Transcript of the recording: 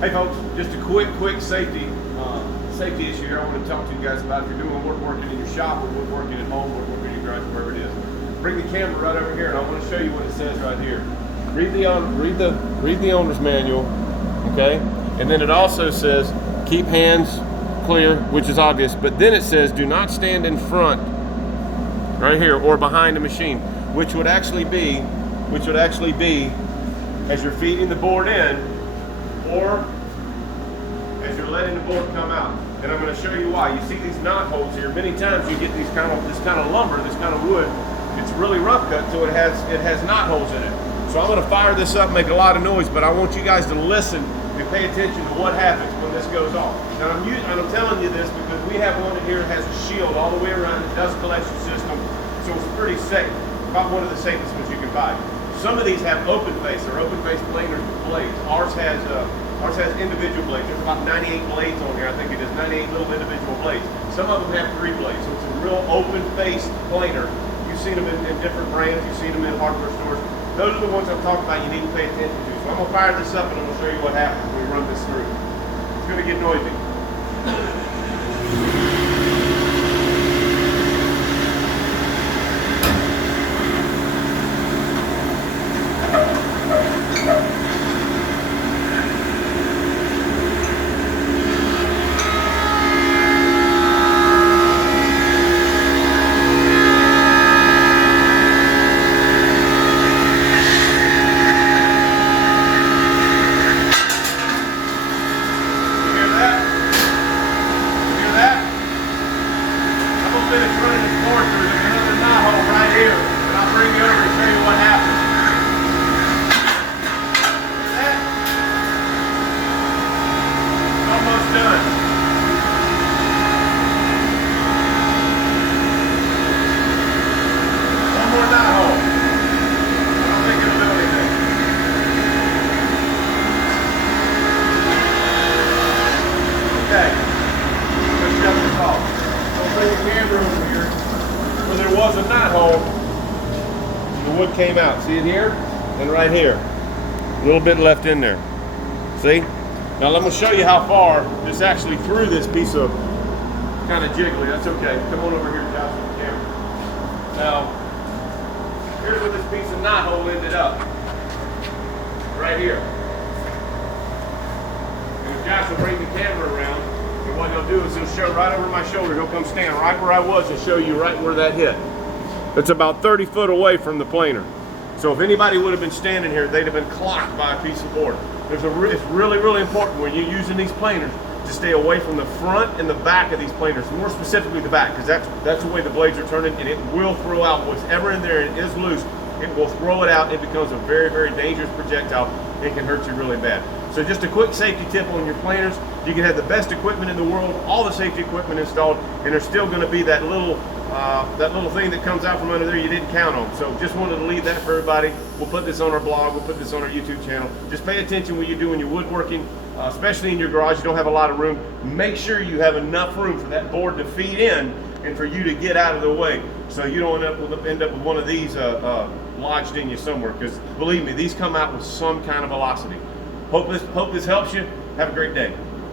Hey folks, just a quick safety issue here I want to talk to you guys about. If you're doing woodworking in your shop or woodworking at home, woodworking in your garage, wherever it is, bring the camera right over here, and I want to show you what it says right here. Read the owner's manual, okay? And then it also says keep hands clear, which is obvious. But then it says do not stand in front, right here, or behind the machine, which would actually be as you're feeding the board in, or as you're letting the board come out. And I'm going to show you why. You see these knot holes here. Many times you get this kind of lumber, this kind of wood. It's really rough cut, so it has knot holes in it. So I'm going to fire this up, make a lot of noise, but I want you guys to listen and pay attention to what happens when this goes off. Now I'm telling you this because we have one in here that has a shield all the way around the dust collection system, so it's pretty safe. About one of the safest ones you can buy. Some of these have open face or open face planers with blades. Ours has individual blades. There's about 98 blades on here. I think it is 98 little individual blades. Some of them have 3 blades, so it's a real open face planer. You've seen them in different brands. You've seen them in hardware stores. Those are the ones I'm talking about you need to pay attention to. So I'm going to fire this up and I'm going to show you what happens when we run this through. It's going to get noisy. Finish running this board through. There's another knot hole right here, and I'll bring you over and show you what happens. That? It's almost done. One more knot hole. I don't think it'll do anything. Okay. Let's shut this off. Bring the camera over here where there was a knot hole. The wood came out. See it here and right here. A little bit left in there. See? Now I'm going to show you how far this actually threw this piece of kind of jiggly. That's okay. Come on over here, Josh, with the camera. Now, here's where this piece of knot hole ended up. Right here. And if Josh will bring the camera around, and what he'll do is he'll show right over my shoulder. He'll come stand right where I was and show you right where that hit. It's about 30 foot away from the planer. So if anybody would have been standing here, they'd have been clocked by a piece of board. It's really important when you're using these planers to stay away from the front and the back of these planers, more specifically the back, because that's the way the blades are turning, and it will throw out whatever in there and is loose. It will throw it out. It becomes a very dangerous projectile. It can hurt you really bad. So just a quick safety tip on your planers. You can have the best equipment in the world, all the safety equipment installed, and there's still going to be that little thing that comes out from under there you didn't count on. So just wanted to leave that for everybody. We'll put this on our blog. We'll put this on our YouTube channel. Just pay attention when you're doing your woodworking, especially in your garage. You don't have a lot of room. Make sure you have enough room for that board to feed in and for you to get out of the way, so you don't end up with one of these lodged in you somewhere. Because believe me, these come out with some kind of velocity. Hope this helps you. Have a great day.